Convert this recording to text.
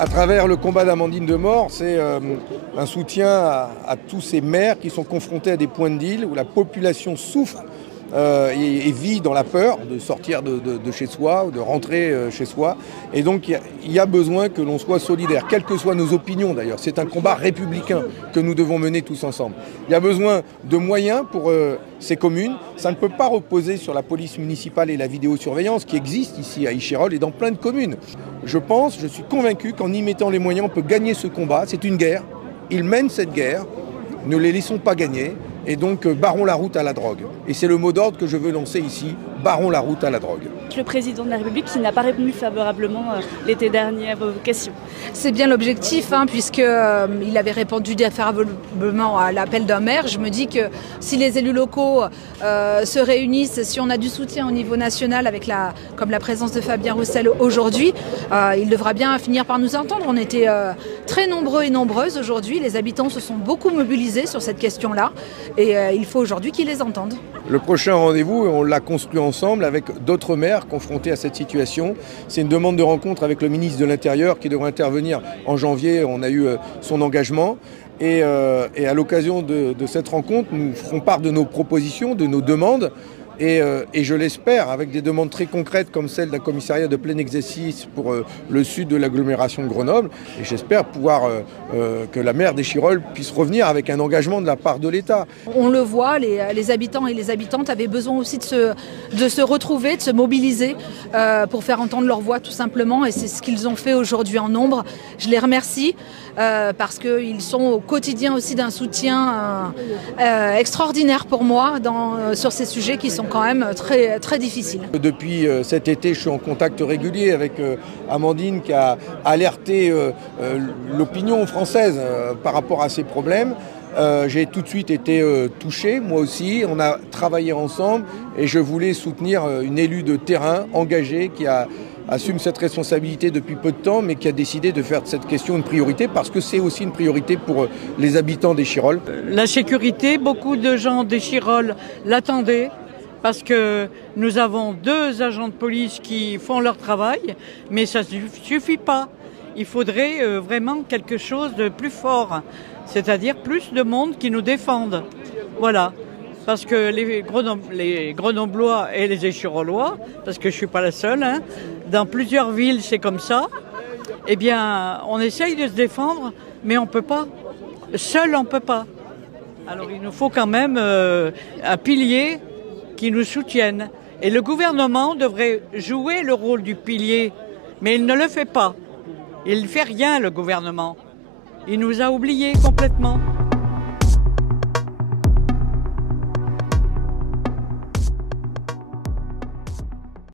À travers le combat d'Amandine Demort, c'est un soutien à tous ces maires qui sont confrontés à des points de deal où la population souffre et vit dans la peur de sortir de chez soi ou de rentrer chez soi. Et donc il y a besoin que l'on soit solidaire, quelles que soient nos opinions d'ailleurs. C'est un combat républicain que nous devons mener tous ensemble. Il y a besoin de moyens pour ces communes. Ça ne peut pas reposer sur la police municipale et la vidéosurveillance qui existe ici à Échirolles et dans plein de communes. Je suis convaincu qu'en y mettant les moyens, on peut gagner ce combat. C'est une guerre. Ils mènent cette guerre. Ne les laissons pas gagner. Et donc, barrons la route à la drogue. Et c'est le mot d'ordre que je veux lancer ici, barrons la route à la drogue. Le président de la République qui n'a pas répondu favorablement l'été dernier à vos questions. C'est bien l'objectif, puisqu'il avait répondu défavorablement à l'appel d'un maire. Je me dis que si les élus locaux se réunissent, si on a du soutien au niveau national, comme la présence de Fabien Roussel aujourd'hui, il devra bien finir par nous entendre. On était très nombreux et nombreuses aujourd'hui. Les habitants se sont beaucoup mobilisés sur cette question-là. Et il faut aujourd'hui qu'ils les entendent. Le prochain rendez-vous, on l'a construit ensemble avec d'autres maires confrontés à cette situation. C'est une demande de rencontre avec le ministre de l'Intérieur qui devrait intervenir en janvier. On a eu son engagement. Et à l'occasion de cette rencontre, nous ferons part de nos propositions, de nos demandes. Et je l'espère, avec des demandes très concrètes comme celle d'un commissariat de plein exercice pour le sud de l'agglomération de Grenoble. Et j'espère pouvoir que la maire d'Échirolles puisse revenir avec un engagement de la part de l'État. On le voit, les habitants et les habitantes avaient besoin aussi de se retrouver, de se mobiliser pour faire entendre leur voix tout simplement. Et c'est ce qu'ils ont fait aujourd'hui en nombre. Je les remercie parce qu'ils sont au quotidien aussi d'un soutien extraordinaire pour moi sur ces sujets qui sont quand même très, très difficile. Depuis cet été, je suis en contact régulier avec Amandine qui a alerté l'opinion française par rapport à ces problèmes. J'ai tout de suite été touché, moi aussi. On a travaillé ensemble et je voulais soutenir une élue de terrain engagée qui assume cette responsabilité depuis peu de temps, mais qui a décidé de faire de cette question une priorité parce que c'est aussi une priorité pour les habitants d'Échirolles. La sécurité, beaucoup de gens d'Échirolles l'attendaient. Parce que nous avons 2 agents de police qui font leur travail, mais ça ne suffit pas. Il faudrait vraiment quelque chose de plus fort, c'est-à-dire plus de monde qui nous défendent. Voilà, parce que les Grenoblois et les Échirollois, parce que je ne suis pas la seule, dans plusieurs villes c'est comme ça, eh bien on essaye de se défendre, mais on ne peut pas. Seul on ne peut pas. Alors il nous faut quand même un pilier qui nous soutiennent. Et le gouvernement devrait jouer le rôle du pilier, mais il ne le fait pas. Il ne fait rien, le gouvernement. Il nous a oubliés complètement.